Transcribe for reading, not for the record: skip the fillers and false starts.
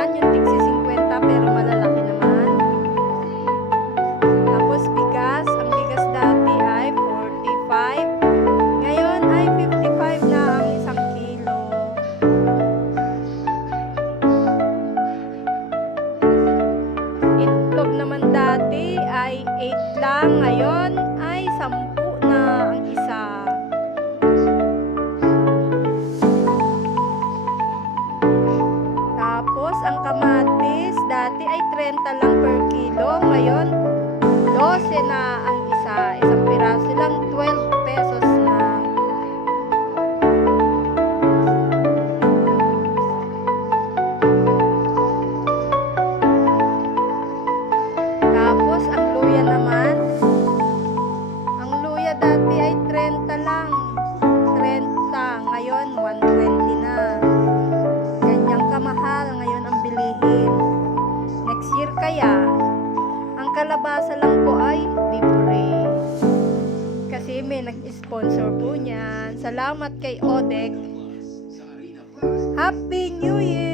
yan, yung tigsi 50 pero malalaki naman. Tapos bigas, ang bigas dati ay 45. Ngayon ay 55 na ang isang kilo. Itlog naman dati ay 8 lang, ngayon ay 10 na ang isa. Tapos ang kamatis dati ay 30 lang per kilo, ngayon 12 na ang isa. Isang piraso lang 12 pesos na. Tapos ang luya naman, ang luya dati ay 30 lang. 30, ngayon 120 na. Ganyang kamahal ngayon ang bilihin. Next year kaya, ang kalabasa lang po ay libre. Kasi may nag-sponsor po niyan. Salamat kay Odek. Happy New Year!